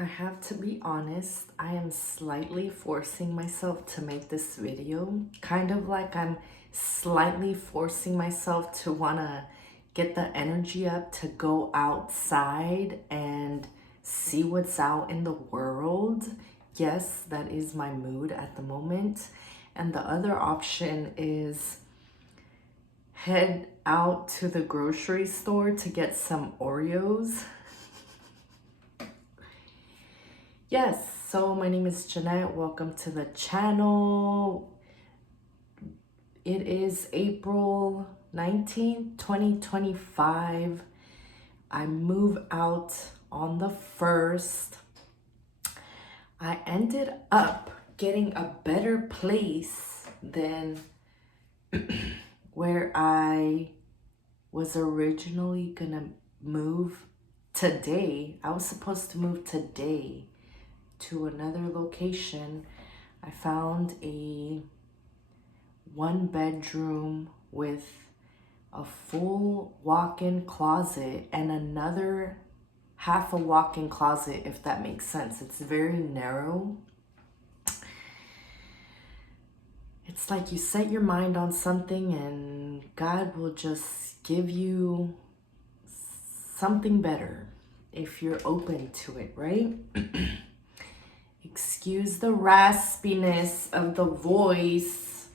I have to be honest, I am slightly forcing myself to make this video. Kind of like I'm slightly forcing myself to want to get the energy up to go outside and see what's out in the world. Yes, that is my mood at the moment. And the other option is head out to the grocery store to get some Oreos. Yes, so my name is Jeanette. Welcome to the channel. It is April 19th, 2025. I move out on the 1st. I ended up getting a better place than where I was originally gonna move today. I was supposed to move today to another location. I found a 1-bedroom with a full walk-in closet and another half a walk-in closet, if that makes sense. It's very narrow. It's like you set your mind on something and God will just give you something better if you're open to it, right? Excuse the raspiness of the voice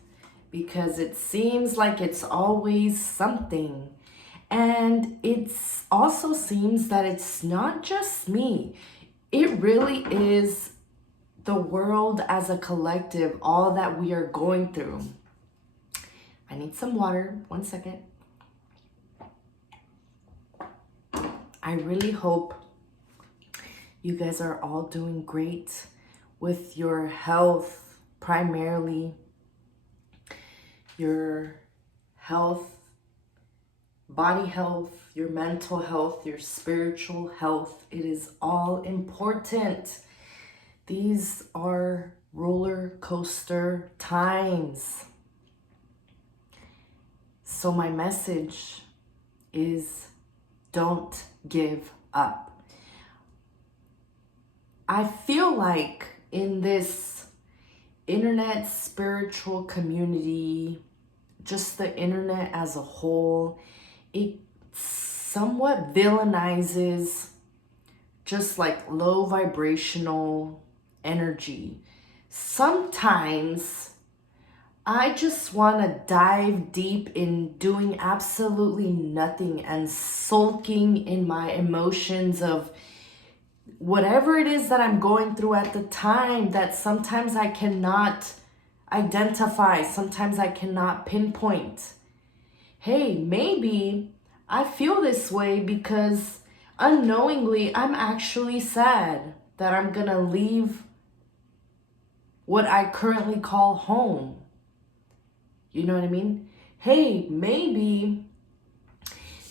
because it seems like it's always something. And it also seems that it's not just me. It really is the world as a collective, all that we are going through. I need some water. 1 second. I really hope you guys are all doing great with your health, primarily your health, body health, your mental health, your spiritual health. It is all important. These are roller coaster times. So my message is don't give up. I feel like in this internet spiritual community, just the internet as a whole, it somewhat villainizes just like low vibrational energy. Sometimes I just want to dive deep in doing absolutely nothing and sulking in my emotions of whatever it is that I'm going through at the time, that sometimes I cannot identify, sometimes I cannot pinpoint. Hey, maybe I feel this way because unknowingly I'm actually sad that I'm gonna leave what I currently call home. You know what I mean? Hey, maybe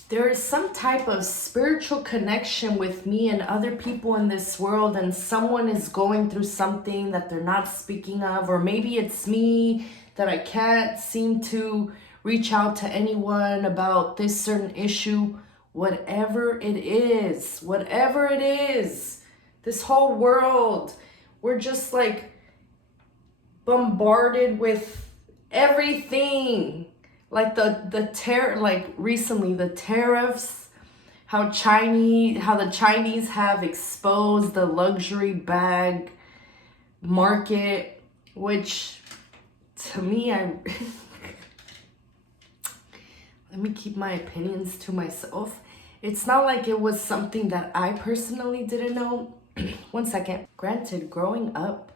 there is some type of spiritual connection with me and other people in this world, and someone is going through something that they're not speaking of, or maybe it's me that I can't seem to reach out to anyone about this certain issue. Whatever it is, this whole world, we're just like bombarded with everything. Like like recently the tariffs, how the Chinese have exposed the luxury bag market, which to me, let me keep my opinions to myself. It's not like it was something that I personally didn't know. 1 second. Granted, growing up,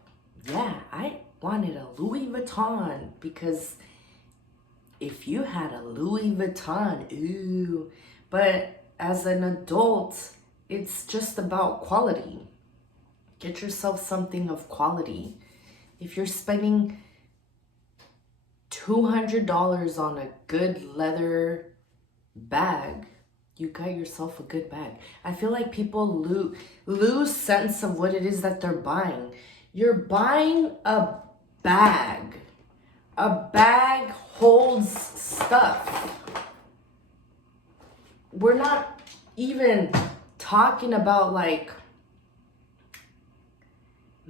yeah, I wanted a Louis Vuitton because if you had a Louis Vuitton, ooh. But as an adult, it's just about quality. Get yourself something of quality. If you're spending $200 on a good leather bag, you got yourself a good bag. I feel like people lose sense of what it is that they're buying. You're buying a bag. A bag holds stuff. We're not even talking about like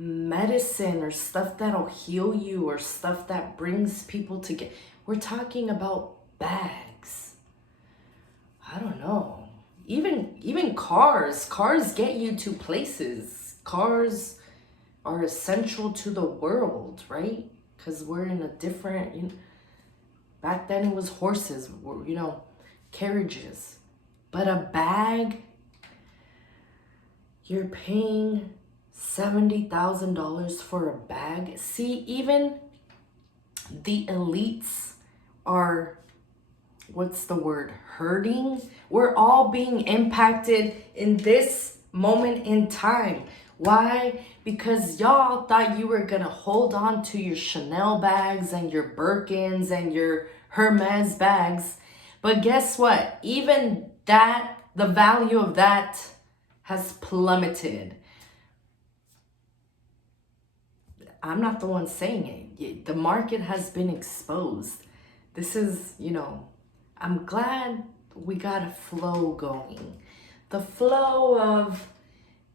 medicine or stuff that'll heal you or stuff that brings people together. We're talking about bags. I don't know. Even cars get you to places. Cars are essential to the world, right? Because we're in a different, back then it was horses, carriages. But a bag, you're paying $70,000 for a bag. See, even the elites are, what's the word, hurting. We're all being impacted in this moment in time. Why? Because y'all thought you were gonna hold on to your Chanel bags and your Birkins and your Hermes bags. But guess what? Even that, the value of that has plummeted. I'm not the one saying it. The market has been exposed. This is, I'm glad we got a flow going. The flow of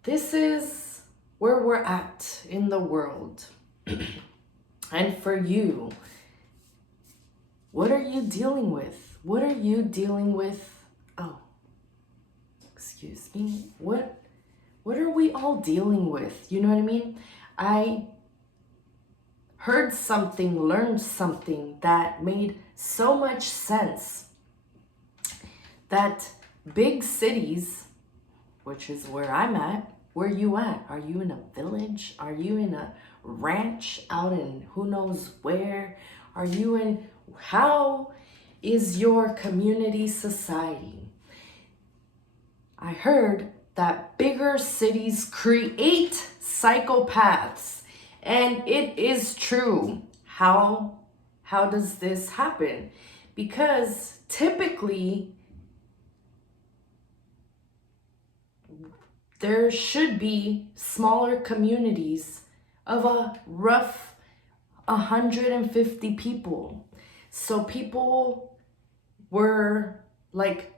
this is where we're at in the world. And for you, what are you dealing with? What are you dealing with? Oh, excuse me. What are we all dealing with? You know what I mean? I heard something, learned something that made so much sense. That big cities, which is where I'm at, where you at? Are you in a village? Are you in a ranch out in who knows where? Are you in, how is your community society? I heard that bigger cities create psychopaths. And it is true. How does this happen? Because typically there should be smaller communities of a rough 150 people. So people were like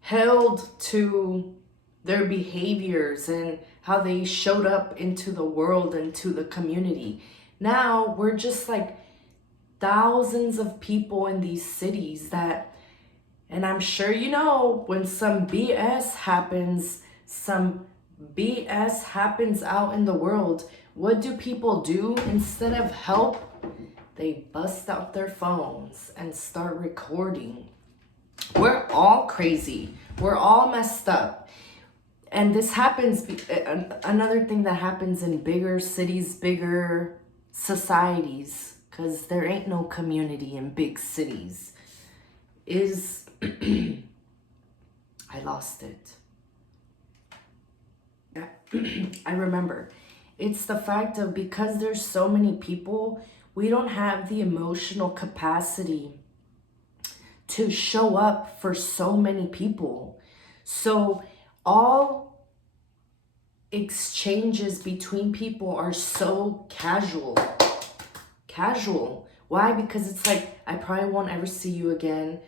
held to their behaviors and how they showed up into the world and to the community. Now we're just like thousands of people in these cities that, and I'm sure when some BS happens out in the world, what do people do? Instead of help, they bust out their phones and start recording. We're all crazy. We're all messed up. And this happens, another thing that happens in bigger cities, bigger societies, because there ain't no community in big cities, is, I lost it. I remember. It's the fact of, because there's so many people, we don't have the emotional capacity to show up for so many people. So all exchanges between people are so casual. Why? Because it's like, I probably won't ever see you again.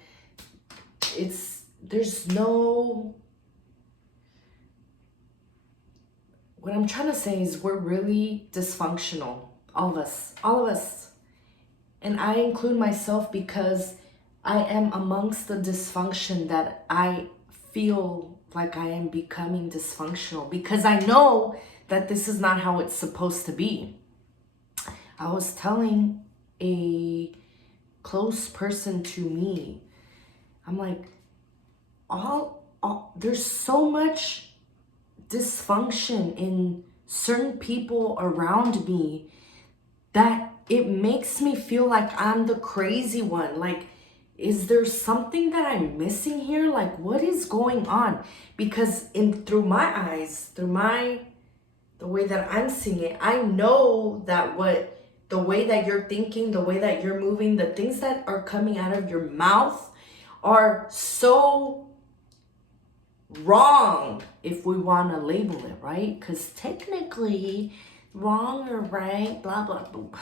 There's no, what I'm trying to say is we're really dysfunctional. All of us. And I include myself because I am amongst the dysfunction that I feel like I am becoming dysfunctional, because I know that this is not how it's supposed to be. I was telling a close person to me, I'm like, there's so much dysfunction in certain people around me that it makes me feel like I'm the crazy one. Like, is there something that I'm missing here? Like, what is going on? Because through my eyes, the way that I'm seeing it, I know that the way that you're thinking, the way that you're moving, the things that are coming out of your mouth are so wrong, if we want to label it, right? Because technically, wrong or right, blah, blah, blah.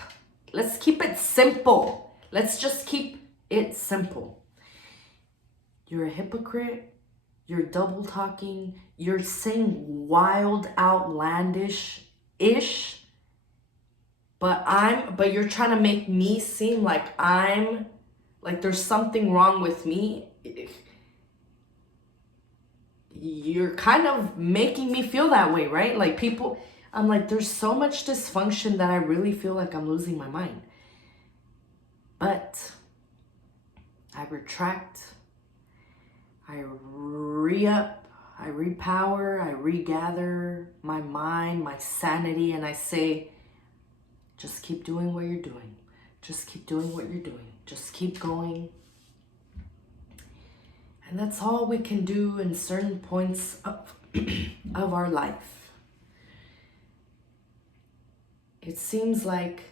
Let's keep it simple. Let's just keep it's simple. You're a hypocrite. You're double talking. You're saying wild, outlandish-ish but you're trying to make me seem like there's something wrong with me. You're kind of making me feel that way, right? Like people, I'm like, there's so much dysfunction that I really feel like I'm losing my mind. But I retract, I re-up, I repower, I regather my mind, my sanity, and I say, just keep doing what you're doing. Just keep doing what you're doing. Just keep going. And that's all we can do in certain points of our life. It seems like,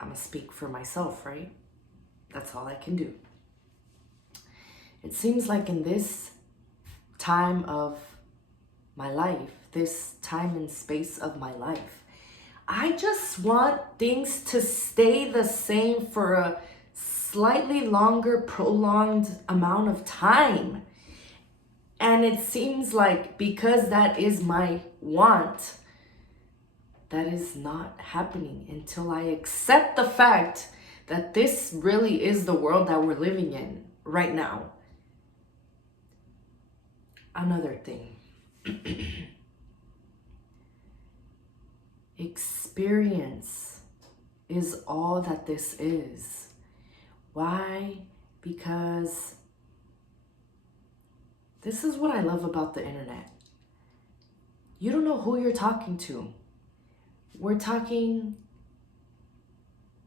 I'm going to speak for myself, right? That's all I can do. It seems like in this time of my life, this time and space of my life, I just want things to stay the same for a slightly longer, prolonged amount of time. And it seems like because that is my want, that is not happening until I accept the fact that this really is the world that we're living in right now. Another thing. Experience is all that this is. Why? Because this is what I love about the internet. You don't know who you're talking to. We're talking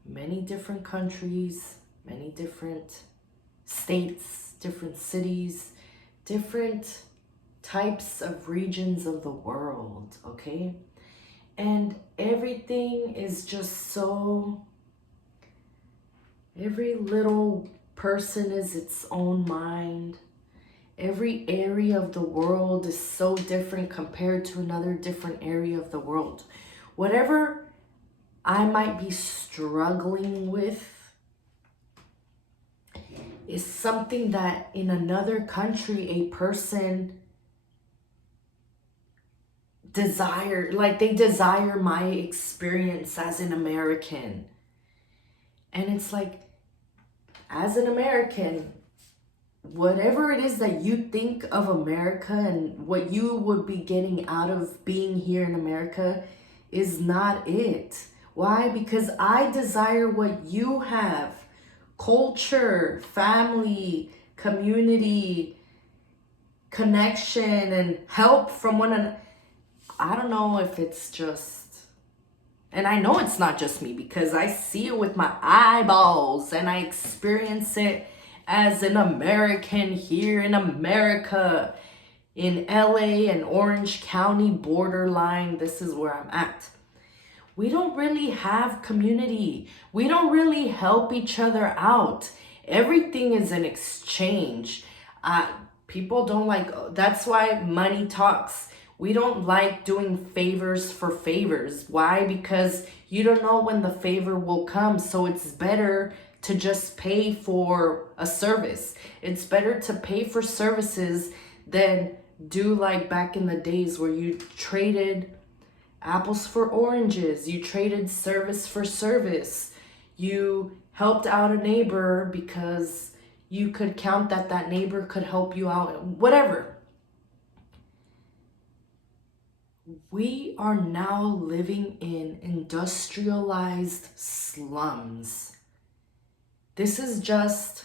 many different countries, many different states, different cities, different types of regions of the world, okay? And everything is just so, every little person is its own mind. Every area of the world is so different compared to another different area of the world. Whatever I might be struggling with is something that in another country, a person they desire my experience as an American. And it's like, as an American, whatever it is that you think of America and what you would be getting out of being here in America is not it. Why? Because I desire what you have. Culture, family, community, connection, and help from one another. I don't know if it's just, and I know it's not just me because I see it with my eyeballs and I experience it as an American here in America, in LA and Orange County borderline. This is where I'm at. We don't really have community. We don't really help each other out. Everything is an exchange. People don't like, that's why money talks. We don't like doing favors for favors. Why? Because you don't know when the favor will come. So it's better to just pay for a service. It's better to pay for services than do like back in the days where you traded apples for oranges. You traded service for service. You helped out a neighbor because you could count that that neighbor could help you out. Whatever. We are now living in industrialized slums. This is just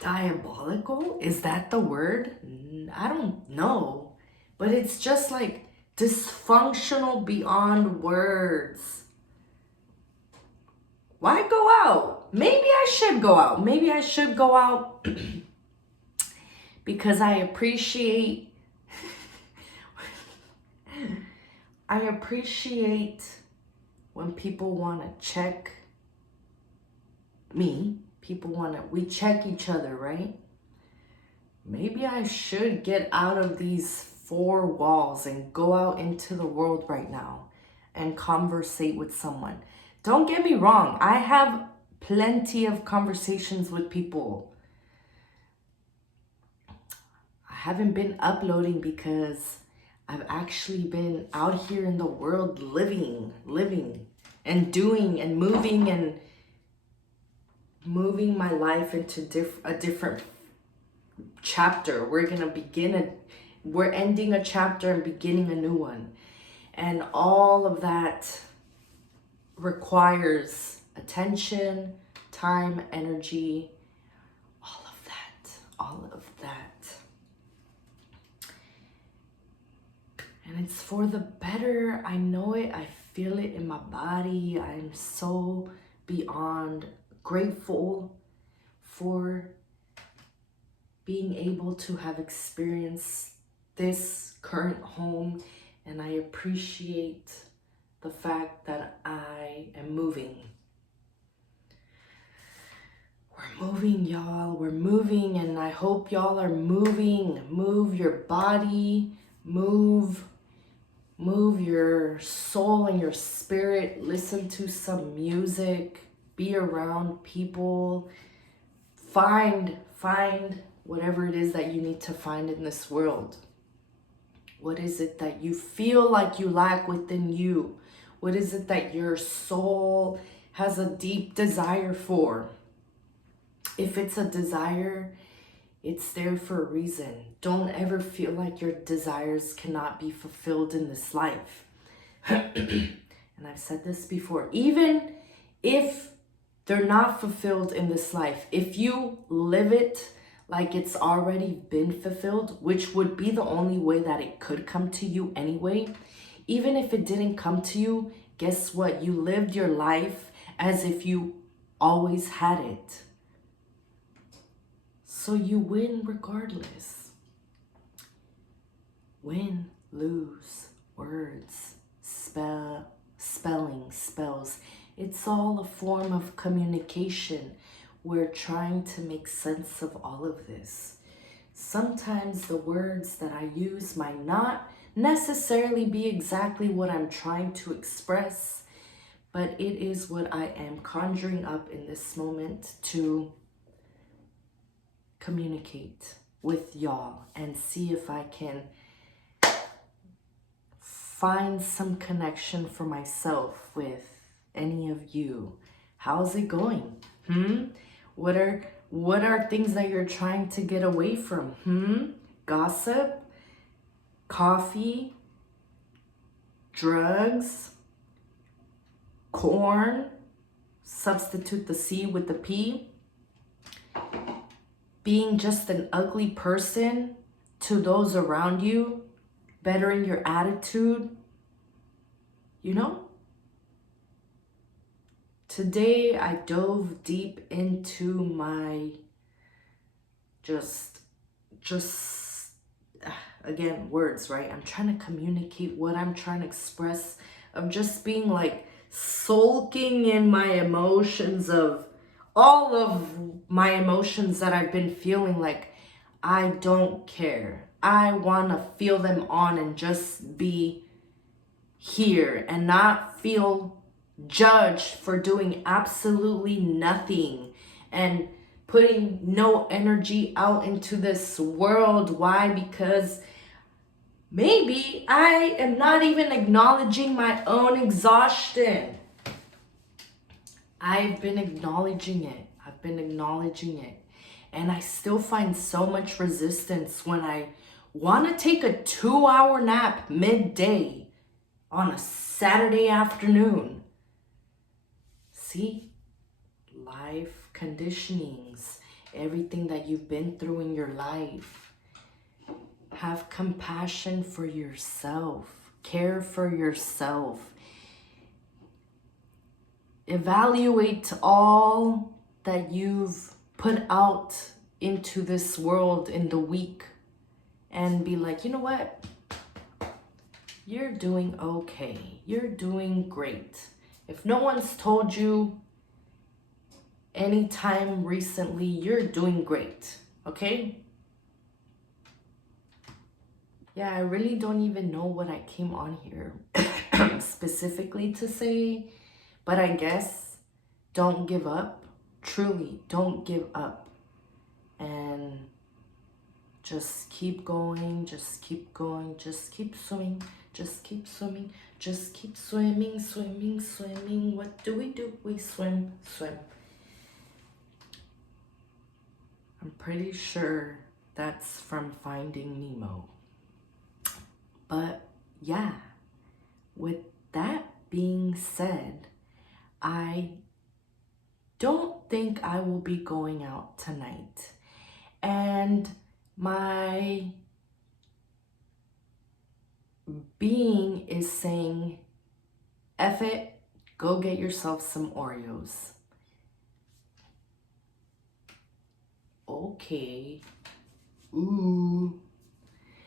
diabolical. Is that the word? I don't know. But it's just like dysfunctional beyond words. Why go out? Maybe I should go out. Maybe I should go out because I appreciate when people want to check me. We check each other, right? Maybe I should get out of these four walls and go out into the world right now and conversate with someone. Don't get me wrong. I have plenty of conversations with people. I haven't been uploading because I've actually been out here in the world living and doing and moving my life into a different chapter. We're ending a chapter and beginning a new one. And all of that requires attention, time, energy, all of that. And it's for the better. I know it. I feel it in my body. I'm so beyond grateful for being able to have experienced this current home. And I appreciate the fact that I am moving. We're moving, y'all. We're moving, and I hope y'all are moving. Move your body. Move your soul and your spirit. Listen to some music. Be around people. Find whatever it is that you need to find in this world. What is it that you feel like you lack within you? What is it that your soul has a deep desire for? If it's a desire, it's there for a reason. Don't ever feel like your desires cannot be fulfilled in this life. And I've said this before. Even if they're not fulfilled in this life, if you live it like it's already been fulfilled, which would be the only way that it could come to you anyway, even if it didn't come to you, guess what? You lived your life as if you always had it. So you win regardless. Win, lose, words, spelling, spells. It's all a form of communication. We're trying to make sense of all of this. Sometimes the words that I use might not necessarily be exactly what I'm trying to express, but it is what I am conjuring up in this moment to communicate with y'all and see if I can find some connection for myself with any of you. How's it going? What are things that you're trying to get away from? Gossip, coffee, drugs, corn, substitute the C with the P, being just an ugly person to those around you, bettering your attitude, Today I dove deep into my again, words, right? I'm trying to communicate what I'm trying to express, of just being like sulking in my emotions, of all of my emotions that I've been feeling. Like, I don't care. I want to feel them on and just be here and not feel judged for doing absolutely nothing and putting no energy out into this world. Why? Because maybe I am not even acknowledging my own exhaustion. I've been acknowledging it. And I still find so much resistance when I want to take a 2-hour nap midday on a Saturday afternoon. See? Life conditionings, everything that you've been through in your life. Have compassion for yourself. Care for yourself. Evaluate all that you've put out into this world in the week and be like, you know what? You're doing okay. You're doing great. If no one's told you anytime recently, you're doing great, okay? Yeah, I really don't even know what I came on here specifically to say, but I guess don't give up. Truly, don't give up. And Just keep going, just keep going, just keep swimming, just keep swimming, just keep swimming, swimming, swimming. What do? We swim, swim. I'm pretty sure that's from Finding Nemo. But yeah, with that being said, I don't think I will be going out tonight. And my being is saying, F it, go get yourself some Oreos. Okay. Ooh.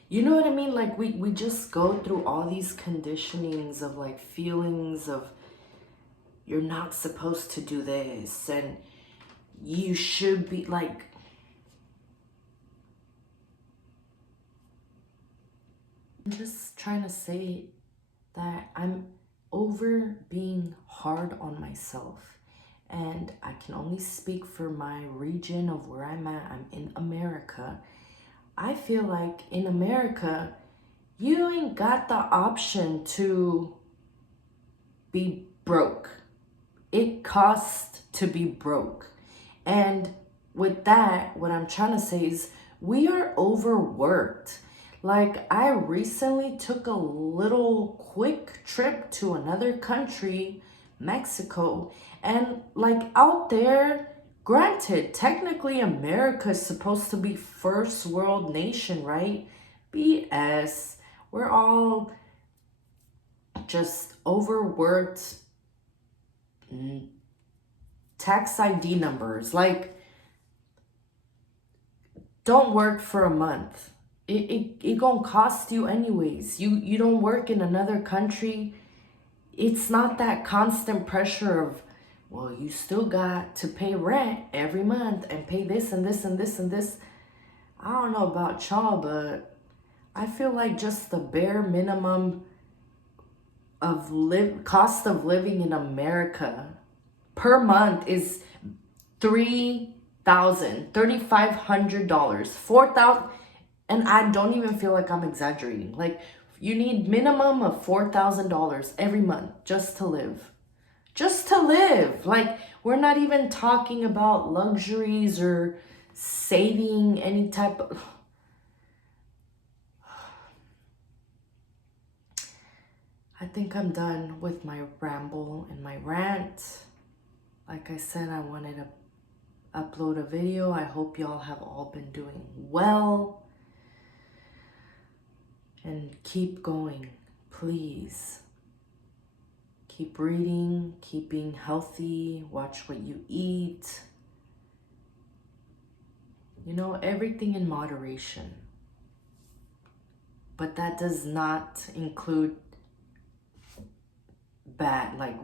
You know what I mean? Like we just go through all these conditionings of like feelings of you're not supposed to do this and you should be like, I'm just trying to say that I'm over being hard on myself. And I can only speak for my region of where I'm at. I'm in America. I feel like in America, you ain't got the option to be broke. It costs to be broke. And with that, what I'm trying to say is we are overworked. Like I recently took a little quick trip to another country, Mexico, and like out there, granted, technically America is supposed to be first world nation, right? BS. We're all just overworked. Tax ID numbers, like don't work for a month. It gonna cost you anyways. You don't work in another country. It's not that constant pressure of, well, you still got to pay rent every month and pay this and this and this and this. I don't know about y'all, but I feel like just the bare minimum of cost of living in America per month is $3,500, $4,000, and I don't even feel like I'm exaggerating. Like you need minimum of $4,000 every month just to live. Just to live. Like we're not even talking about luxuries or saving any type of... I think I'm done with my ramble and my rant. Like I said, I wanted to upload a video. I hope y'all have all been doing well. And keep going, please. Keep reading, keep being healthy, watch what you eat. You know, everything in moderation. But that does not include bad, like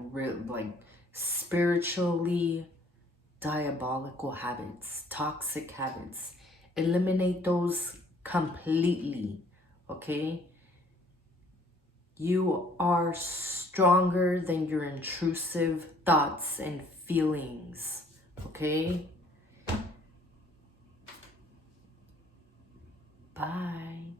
spiritually diabolical habits, toxic habits. Eliminate those completely, okay? You are stronger than your intrusive thoughts and feelings, okay? Bye.